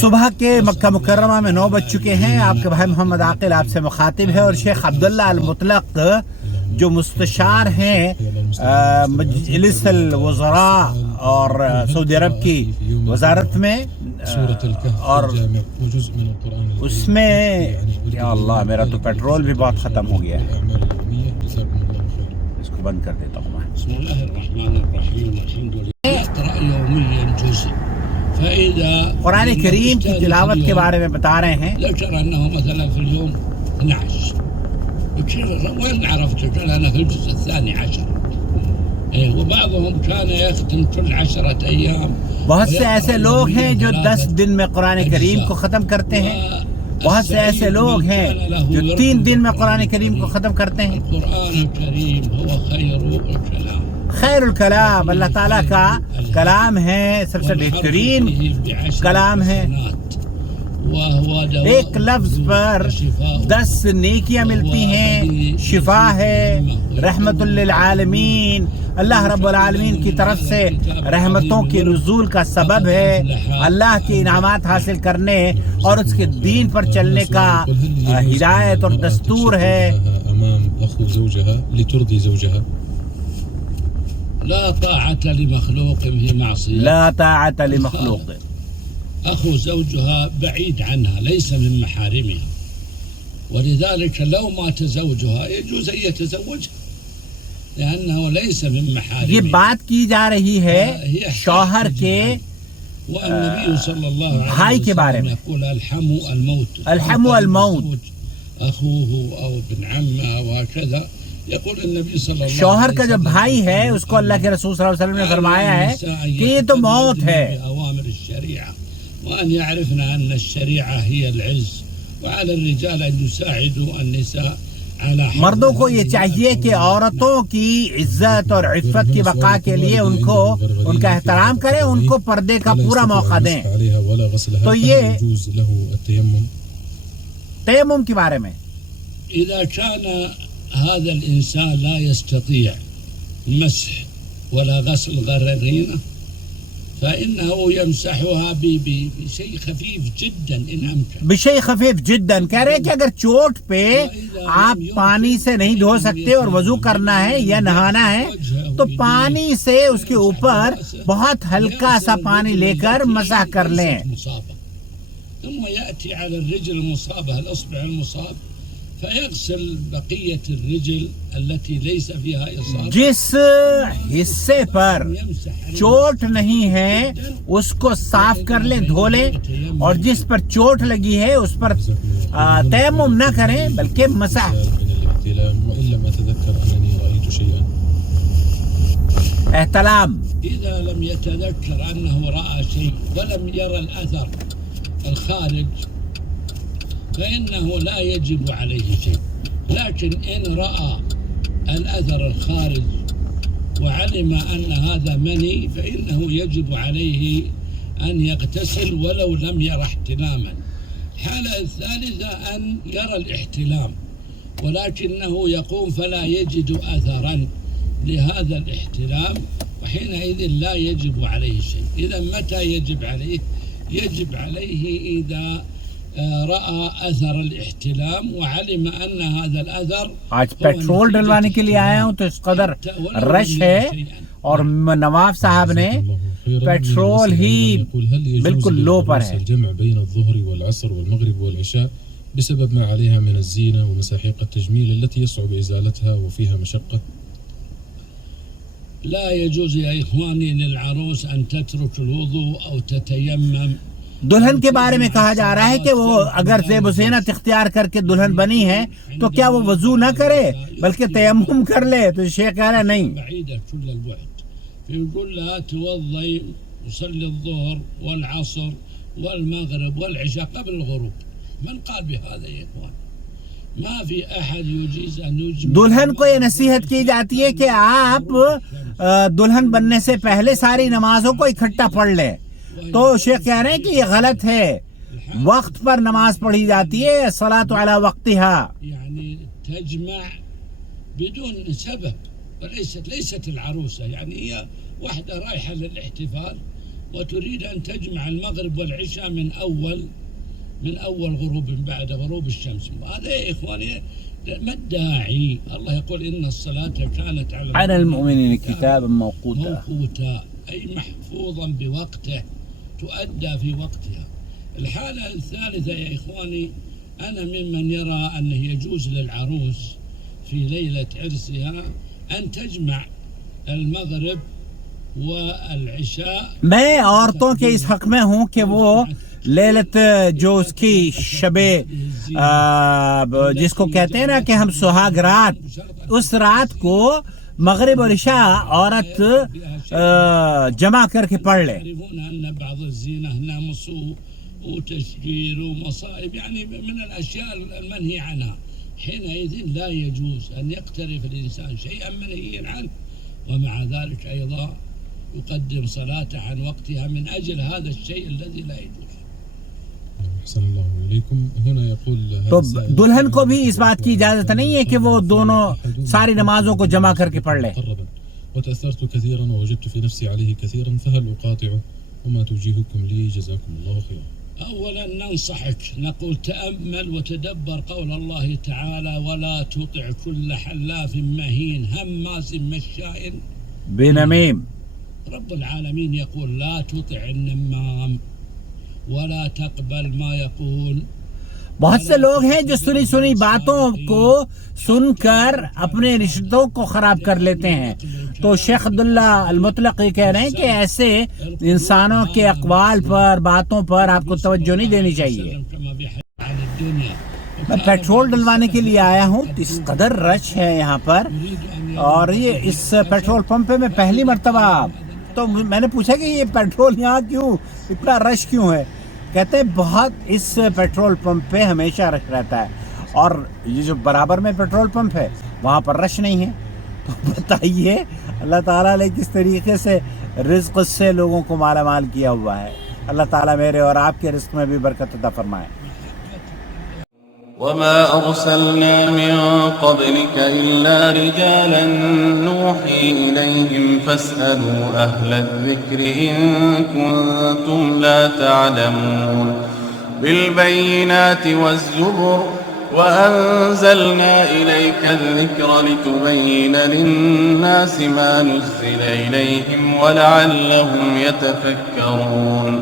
صبح کے مکہ مکرمہ میں 9 بج چکے ہیں. آپ کے بھائی محمد عاقل آپ سے مخاطب ہے اور شیخ عبداللہ المطلق جو مستشار ہیں مجلس الوزراء اور سعودی عرب کی وزارت میں، اور اس میں یا اللہ میرا تو پیٹرول بھی بہت ختم ہو گیا ہے، اس کو بند کر دیتا ہوں میں. بسم اللہ الرحمن الرحیم الحمد للہ. اقرأ یومیا جزء فإذا قرآن کریم کی تلاوت کے بارے میں بتا رہے ہیں. ذكر أنه مثلا في اليوم 12 وين عرفت؟ قال أنا في الجزء 12 وبعضهم كان يختم كل 10 أيام. بہت سے ایسے لوگ ہیں جو 10 دن میں قرآن کریم کو ختم کرتے ہیں. بہت سے ایسے لوگ ہیں جو 3 دن میں قرآن کریم کو ختم کرتے ہیں. القرآن الكريم هو خير الكلام. خیر الکلام اللہ تعالیٰ کا کلام ہے، سب سے بہترین کلام ہے. ایک لفظ پر 10 نیکیاں ملتی ہیں، شفا ہے، رحمت للعالمین، اللہ رب العالمین کی طرف سے رحمتوں کی نزول کا سبب ہے، اللہ کے انعامات حاصل کرنے اور اس کے دین پر چلنے کا ہدایت اور دستور ہے. لا طاعة لمخلوق في معصية. لا طاعة لمخلوق. أخو زوجها بعيد عنها ليس من محارمها، ولذلك لو مات زوجها يجوز أن يتزوجها لأنه ليس من محارمها. یہ بات کی جا رہی ہے شوہر کے والنبي صلى الله عليه بھائی کے بارے میں. يقول الحم الموت. الحم الموت. أخوه أو ابن عمه وهكذا. يقول النبي صلى الله عليه وسلم شوہر کا جو بھائی ہے اس کو اللہ کے رسول صلی اللہ علیہ وسلم نے فرمایا ہے کہ یہ تو موت ہے. بأوامر الشريعة وأن يعرفنا أن الشريعة هي العز وعلى الرجال أن يساعدوا النساء على حق. مردوں کو یہ چاہیے کہ عورتوں کی عزت اور عفت کی بقا کے لیے ان کا احترام کریں، ان کو پردے کا پورا موقع دیں. تو یہ تیمم کے بارے میں إذا كان هذا الإنسان لا يستطيع مسح ولا غسل غرغرينه فإنه يمسحها بشيء خفيف جدا إن أمكن. بشيء خفيف جدا کہہ رہے کہ اگر چوٹ پہ آپ پانی سے نہیں دھو سکتے اور وضو کرنا ہے یا نہانا ہے تو پانی سے اس کے اوپر بہت ہلکا سا پانی لے کر مسح کر لیں. ثم يأتي على الرجل المصابة الأصبع المصاب فيغسل بقية الرجل التي ليس فيها إصابة. جس حصے پر چوٹ نہیں ہے اس کو صاف کر لیں، دھو لیں، اور جس پر چوٹ لگی ہے اس پر تیمم نہ کریں بلکہ مسح. احتلام. إذا لم يتذكر أنه رأى شيء ولم يرى الأثر الخارج فإنه لا يجب عليه شيء، لكن إن رأى الأثر الخارج وعلم أن هذا مني فإنه يجب عليه أن يغتسل ولو لم يرى احتلاما. الحالة الثالثة أن يرى الاحتلام ولكنه يقوم فلا يجد أثرا لهذا الاحتلام وحينئذ لا يجب عليه شيء. إذا متى يجب عليه؟ يجب عليه إذا رأى أثر الاحتلام وعلم أن هذا الأثر. آج پیٹرول ڈلوانے کے لیے آیا ہوں تو اس قدر رش ہے اور نواف صاحب نے پیٹرول ہی بالکل لو پر ہے. الجمع بين الظهر والعصر والمغرب والعشاء بسبب ما عليها من الزينة ومساحيق التجميل التي يصعب إزالتها وفيها مشقة. لا يجوز يا إخواني للعروس أن تترك الوضوء أو تتيمم. دلہن کے بارے میں کہا جا رہا ہے کہ وہ اگر زیب و زینت اختیار کر کے دلہن بنی ہے تو کیا وہ وضو نہ کرے بلکہ تیمم کر لے. تو شیخ کہہ رہا ہے نہیں. يقول لها توضي وصلي الظهر والعصر والمغرب والعشاء قبل الغروب. من قال بهذا يا إخوان؟ ما في أحد يجيز أن يجمع. دلہن کو یہ نصیحت کی جاتی ہے کہ آپ دلہن بننے سے پہلے ساری نمازوں کو اکٹھا پڑھ لیں. تو شیخ کہہ رہے ہیں کہ یہ غلط ہے. وقت پر نماز پڑھی جاتی ہے، الصلاة على وقتها. يعني تجمع بدون سبب وليست العروسة، يعني هي واحدة رايحة للاحتفال وتريد أن تجمع المغرب والعشاء من أول غروب بعد غروب الشمس. هذا يا إخواني ما الداعي؟ الله يقول إن الصلاة كانت على المؤمنين كتابا موقوتا، أي محفوظا بوقته، تؤدى في وقتها. الحالة الثالثة يا إخواني، أنا ممن يرى أنه يجوز للعروس في ليلة عرسها أن تجمع المغرب والعشاء. میں عورتوں کے اس حق میں ہوں کہ وہ لیلت جو اس کی شب جس کو کہتے ہیں نا کہ ہم سہاگ رات، اس رات کو مغرب اور عشاء عورت جمع کر کے پڑھ لے. وتشجير ومصائب يعني من الأشياء المنهي عنها. حينئذ لا يجوز أن يقترف الإنسان شيئا منهيا عنه، ومع ذلك أيضا يقدم صلاته عن وقتها من أجل هذا الشيء الذي لا يجوز. أحسن الله إليكم. هنا يقول تو دلہن کو بھی اس بات کی اجازت نہیں ہے کہ وہ دونوں ساری نمازوں کو جمع کر کے پڑھ لے. وتأثرت كثيرا ووجدت في نفسي عليه كثيرا، فهل أقاطعه وما توجيهكم لي؟ جزاكم الله خيرا. أولا ننصحك، نقول تأمل وتدبر قول الله تعالى: ولا تطع كل حلاف مهين هماز مشاء بنميم. رب العالمين يقول: لا تطع النمام ولا تقبل ما يقول. بہت سے لوگ ہیں جو سنی سنی باتوں کو سن کر اپنے رشتوں کو خراب کر لیتے ہیں. تو شیخ عبداللہ المطلق یہ کہہ رہے ہیں کہ ایسے انسانوں کے اقوال پر، باتوں پر آپ کو توجہ نہیں دینی چاہیے. میں پیٹرول ڈلوانے کے لیے آیا ہوں، اس قدر رش ہے یہاں پر، اور یہ اس پیٹرول پمپ پہ میں پہلی مرتبہ، تو میں نے پوچھا کہ یہ پیٹرول یہاں کیوں اتنا رش کیوں ہے؟ کہتے ہیں بہت اس پیٹرول پمپ پہ ہمیشہ رش رہتا ہے، اور یہ جو برابر میں پیٹرول پمپ ہے وہاں پر رش نہیں ہے. تو بتائیے اللہ تعالیٰ نے کس طریقے سے رزق سے لوگوں کو مالا مال کیا ہوا ہے. اللہ تعالیٰ میرے اور آپ کے رزق میں بھی برکت عطا فرمائے. وما أرسلنا من قبلك إلا رجالا نوحي إليهم فاسألوا أهل الذكر إن كنتم لا تعلمون. بالبينات والزبر وأنزلنا إليك الذكر لتبين للناس ما نزل إليهم ولعلهم يتفكرون.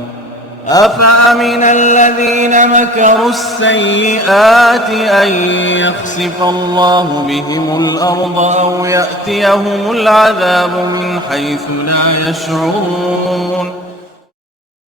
أفأمن الذين مكروا السيئات أن يخسف الله بهم الأرض أو يأتيهم العذاب من حيث لا يشعرون.